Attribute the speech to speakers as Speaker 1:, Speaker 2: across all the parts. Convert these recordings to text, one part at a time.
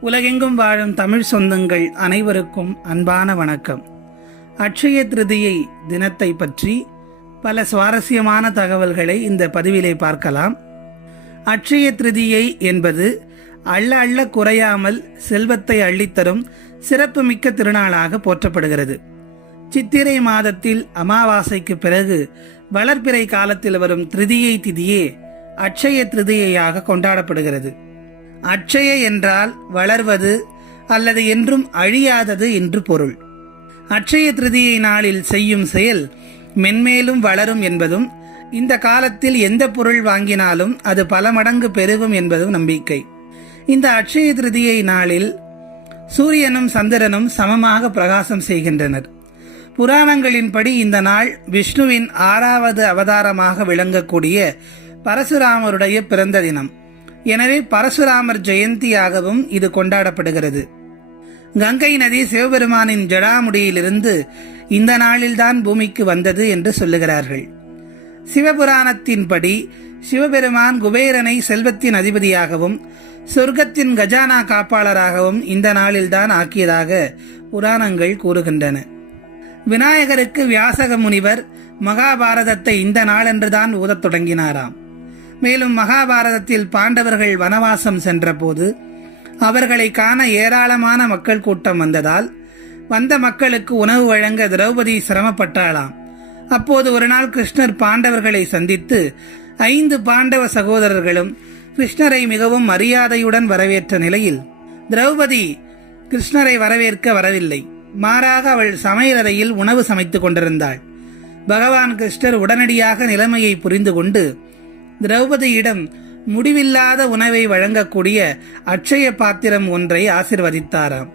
Speaker 1: உலகெங்கும் வாழும் தமிழ் சொந்தங்கள் அனைவருக்கும் அன்பான வணக்கம். அட்சய திருதியை தினத்தை பற்றி பல சுவாரஸ்யமான தகவல்களை இந்த பதிவிலே பார்க்கலாம். அட்சய திருதியை என்பது அள்ள அள்ள குறையாமல் செல்வத்தை அள்ளித்தரும் சிறப்புமிக்க திருநாளாக போற்றப்படுகிறது. சித்திரை மாதத்தில் அமாவாசைக்கு பிறகு வளர்ப்பிறை காலத்தில் வரும் திருதியை திதியே அட்சய திருதியையாக கொண்டாடப்படுகிறது. அட்சய என்றால் வளர்வது அல்லது என்றும் அழியாதது என்று பொருள். அட்சய திருதியை நாளில் செய்யும் செயல் மென்மேலும் வளரும் என்பதும் இந்த காலத்தில் எந்த பொருள் வாங்கினாலும் அது பல மடங்கு பெருகும் என்பதும் நம்பிக்கை. இந்த அட்சய திருதியை நாளில் சூரியனும் சந்திரனும் சமமாக பிரகாசம் செய்கின்றனர். புராணங்களின்படி இந்த நாள் விஷ்ணுவின் ஆறாவது அவதாரமாக விளங்கக்கூடிய பரசுராமருடைய பிறந்த தினம். எனவே பரசுராமர் ஜெயந்தியாகவும் இது கொண்டாடப்படுகிறது. கங்கை நதி சிவபெருமானின் ஜடாமுடியிலிருந்து இந்த நாளில்தான் பூமிக்கு வந்தது என்று சொல்லுகிறார்கள். சிவபுராணத்தின்படி சிவபெருமான் குபேரனை செல்வத்தின் அதிபதியாகவும் சொர்க்கத்தின் கஜானா காப்பாளராகவும் இந்த நாளில்தான் ஆக்கியதாக புராணங்கள் கூறுகின்றன. விநாயகருக்கு வியாசக முனிவர் மகாபாரதத்தை இந்த நாளன்றுதான் ஊதத் தொடங்கினாராம். மேலும் மகாபாரதத்தில் பாண்டவர்கள் வனவாசம் சென்றபோது அவர்களை காண ஏராளமான மக்கள் கூட்டம் வந்ததால் வந்த மக்களுக்கு உணவு வழங்க திரௌபதி சிரமப்பட்டாளாம். அப்போது ஒரு நாள் கிருஷ்ணர் பாண்டவர்களை சந்தித்து ஐந்து பாண்டவ சகோதரர்களும் கிருஷ்ணரை மிகவும் மரியாதையுடன் வரவேற்ற நிலையில் திரௌபதி கிருஷ்ணரை வரவேற்க வரவில்லை. மாறாக அவள் சமையலறையில் உணவு சமைத்துக் கொண்டிருந்தாள். பகவான் கிருஷ்ணர் உடனடியாக நிலைமையை புரிந்து கொண்டு திரௌபதியிடம் முடிவில்லாத உணவை வழங்கக்கூடிய அட்சய பாத்திரம் ஒன்றை ஆசிர்வதித்தாராம்.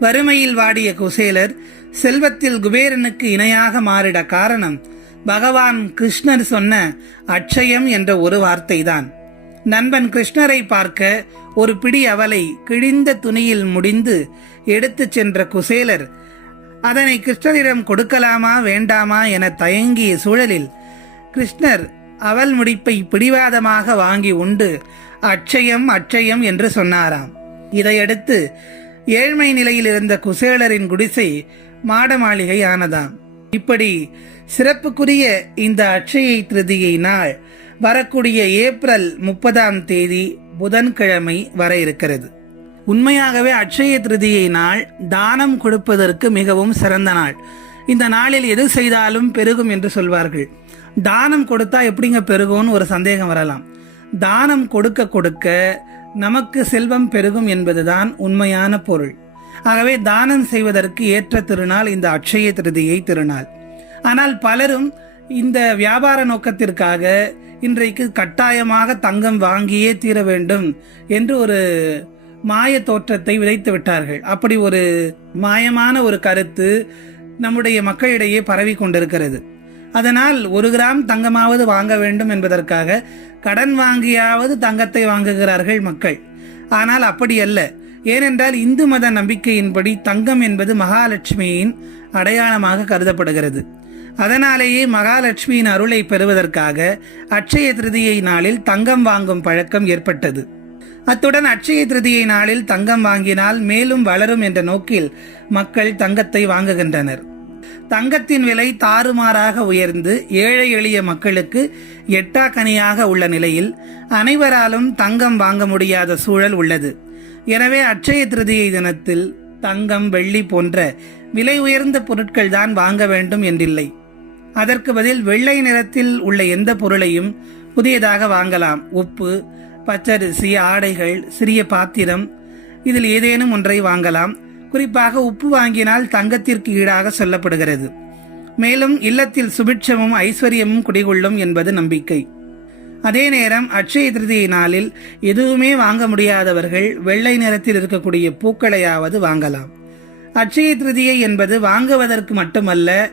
Speaker 1: வறுமையில் வாடிய குசேலர் செல்வத்தில் குபேரனுக்கு இணையாக மாறிட காரணம் பகவான் கிருஷ்ணர் சொன்ன அட்சயம் என்ற ஒரு வார்த்தைதான். நண்பன் கிருஷ்ணரை பார்க்க ஒரு பிடி அவலை கிழிந்த துணியில் முடிந்து எடுத்துச் சென்ற குசேலர் அதனை கிருஷ்ணரிடம் கொடுக்கலாமா வேண்டாமா என தயங்கிய சூழலில் கிருஷ்ணர் அவல் முடிப்பை பிடிவாதமாக வாங்கி உண்டு. அட்சயம் அட்சயம் என்று சொன்னாராம். இதையடுத்து ஏழ்மை நிலையில் இருந்த குசேலரின் குடிசை மாட மாளிகை ஆனதாம் இப்படி சிறப்புக்குரிய இந்த அட்சயை திருதியை நாள் வரக்கூடிய ஏப்ரல் முப்பதாம் தேதி புதன்கிழமை வர இருக்கிறது. உண்மையாகவே அட்சய திருதியை நாள் தானம் கொடுப்பதற்கு மிகவும் சிறந்த நாள். இந்த நாளில் எது செய்தாலும் பெருகும் என்று சொல்வார்கள். தானம் கொடுத்தா எப்படிங்க பெருகும்னு ஒரு சந்தேகம் வரலாம். தானம் கொடுக்க கொடுக்க நமக்கு செல்வம் பெருகும் என்பதுதான் உண்மையான பொருள். ஆகவே தானம் செய்வதற்கு ஏற்ற திருநாள் இந்த அட்சய திருதியை திருநாள். ஆனால் பலரும் இந்த வியாபார நோக்கத்திற்காக இன்றைக்கு கட்டாயமாக தங்கம் வாங்கியே தீர வேண்டும் என்று ஒரு மாய தோற்றத்தை விதைத்து விட்டார்கள். அப்படி ஒரு மாயமான ஒரு கருத்து நம்முடைய மக்களிடையே பரவி கொண்டிருக்கிறது. அதனால் ஒரு கிராம் தங்கமாவது வாங்க வேண்டும் என்பதற்காக கடன் வாங்கியாவது தங்கத்தை வாங்குகிறார்கள் மக்கள். ஆனால் அப்படி அல்ல. ஏனென்றால் இந்து மத நம்பிக்கையின்படி தங்கம் என்பது மகாலட்சுமியின் அடையாளமாக கருதப்படுகிறது. அதனாலேயே மகாலட்சுமியின் அருளை பெறுவதற்காக அட்சய திருதியை நாளில் தங்கம் வாங்கும் பழக்கம் ஏற்பட்டது. அத்துடன் அட்சய திருதியை நாளில் தங்கம் வாங்கினால் மேலும் வளரும் என்ற நோக்கில் மக்கள் தங்கத்தை வாங்குகின்றனர். தங்கத்தின் விலை தாறுமாறாக உயர்ந்து ஏழை எளிய மக்களுக்கு எட்டாக்கனியாக உள்ள நிலையில் அனைவராலும் தங்கம் வாங்க முடியாத சூழல் உள்ளது. எனவே அட்சய திருதியை தினத்தில் தங்கம் வெள்ளி போன்ற விலை உயர்ந்த பொருட்கள் தான் வாங்க வேண்டும் என்றில்லை. அதற்கு பதில் வெள்ளை நிறத்தில் உள்ள எந்த பொருளையும் புதியதாக வாங்கலாம். உப்பு பச்சரிசி ஆடைகள் சிறிய பாத்திரம் இதில் ஏதேனும் ஒன்றை வாங்கலாம். குறிப்பாக உப்பு வாங்கினால் தங்கத்திற்கு ஈடாக சொல்லப்படுகிறது. மேலும் இல்லத்தில் சுபிட்சமும் ஐஸ்வர்யமும் குடிகொள்ளும் என்பது நம்பிக்கை. அதே நேரம் அட்சய திருதியை நாளில் எதுவுமே வாங்க முடியாதவர்கள் வெள்ளை நிறத்தில் இருக்கக்கூடிய பூக்களையாவது வாங்கலாம். அட்சய திருதியை என்பது வாங்குவதற்கு மட்டுமல்ல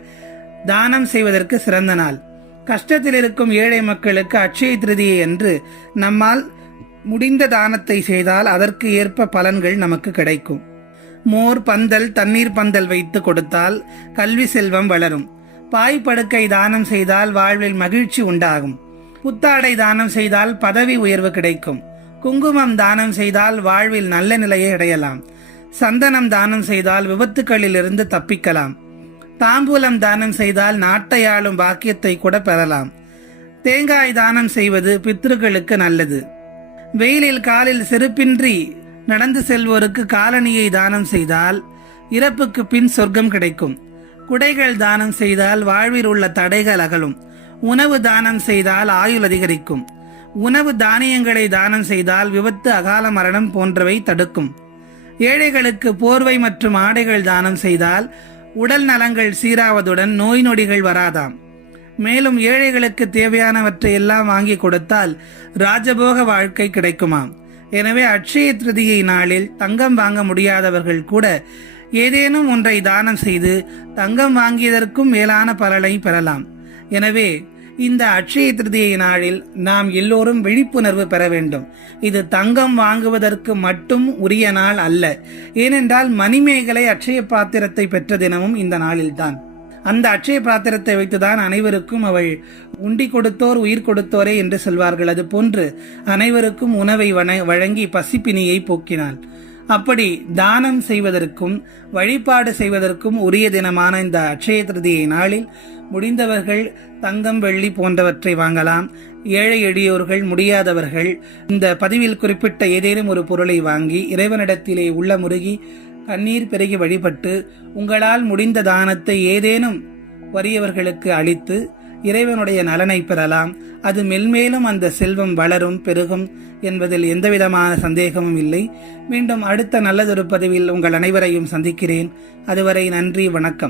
Speaker 1: தானம் செய்வதற்கு சிறந்த நாள். கஷ்டத்தில் இருக்கும் ஏழை மக்களுக்கு அட்சய திருதியை என்று நம்மால் முடிந்த தானத்தை செய்தால் அதற்கு ஏற்ப பலன்கள் நமக்கு கிடைக்கும். மோர் பந்தல் தண்ணீர் பந்தல் வைத்து கொடுத்தால் கல்வி செல்வம் வளரும். பாய் படுக்கை தானம் செய்தால் வாழ்வில் மகிழ்ச்சி உண்டாகும். புத்தாடை தானம் செய்தால் பதவி உயர்வு கிடைக்கும். குங்குமம் தானம் செய்தால் வாழ்வில் நல்ல நிலையை அடையலாம். சந்தனம் தானம் செய்தால் விபத்துக்களிலிருந்து தப்பிக்கலாம். தாம்பூலம் தானம் செய்தால் நாட்டையாளும் பாக்கியத்தை கூட பெறலாம். தேங்காய் தானம் செய்வது பித்ருக்களுக்கு நல்லது. வெயிலில் காலில் செருப்பின்றி நடந்து செல்வோருக்கு காலணியை தானம் செய்தால் இறப்புக்கு பின் சொர்க்கம் கிடைக்கும். குடைகள் தானம் செய்தால் வாழ்வில் உள்ள தடைகள் அகலும். உணவு தானம் செய்தால் ஆயுள் அதிகரிக்கும். உணவு தானியங்களை தானம் செய்தால் விபத்து அகால மரணம் போன்றவை தடுக்கும். ஏழைகளுக்கு போர்வை மற்றும் ஆடைகள் தானம் செய்தால் உடல் நலங்கள் சீராவதுடன் நோய் நொடிகள் வராதாம். மேலும் ஏழைகளுக்கு தேவையானவற்றை எல்லாம் வாங்கி கொடுத்தால் ராஜபோக வாழ்க்கை கிடைக்குமாம். எனவே அட்சய திருதியை நாளில் தங்கம் வாங்க முடியாதவர்கள் கூட ஏதேனும் ஒன்றை தானம் செய்து தங்கம் வாங்கியதற்கும் மேலான பலனை பெறலாம். எனவே இந்த அட்சய திருதியை நாளில் நாம் எல்லோரும் விழிப்புணர்வு பெற வேண்டும். இது தங்கம் வாங்குவதற்கு மட்டும் உரிய நாள் அல்ல. ஏனென்றால் மணிமேகலை அட்சய பாத்திரத்தை பெற்ற தினமும் இந்த நாளில்தான். அந்த அட்சய பாத்திரத்தை வைத்துதான் அனைவருக்கும் அவள் உண்டி கொடுத்தோர் உயிர் கொடுத்தோரே என்று சொல்வார்கள். அது போன்று அனைவருக்கும் உணவை வண- வழங்கி பசிப்பினியை போக்கினாள். அப்படி தானம் செய்வதற்கும் வழிபாடு செய்வதற்கும் உரிய தினமான இந்த அட்சய திருதியை நாளில் முடிந்தவர்கள் தங்கம் வெள்ளி போன்றவற்றை வாங்கலாம். ஏழை எளியோர்கள் முடியாதவர்கள் இந்த பதிவில் குறிப்பிட்ட ஏதேனும் ஒரு பொருளை வாங்கி இறைவனிடத்திலே உள்ள முருகி தண்ணீர் பெருகி வழிபட்டு உங்களால் முடிந்த தானத்தை ஏதேனும் வறியவர்களுக்கு அளித்து இறைவனுடைய நலனை பெறலாம். அது மெல்மேலும் அந்த செல்வம் வளரும் பெருகும் என்பதில் எந்தவிதமான சந்தேகமும் இல்லை. மீண்டும் அடுத்த நல்லதொரு பதிவில் உங்கள் அனைவரையும் சந்திக்கிறேன். அதுவரை நன்றி வணக்கம்.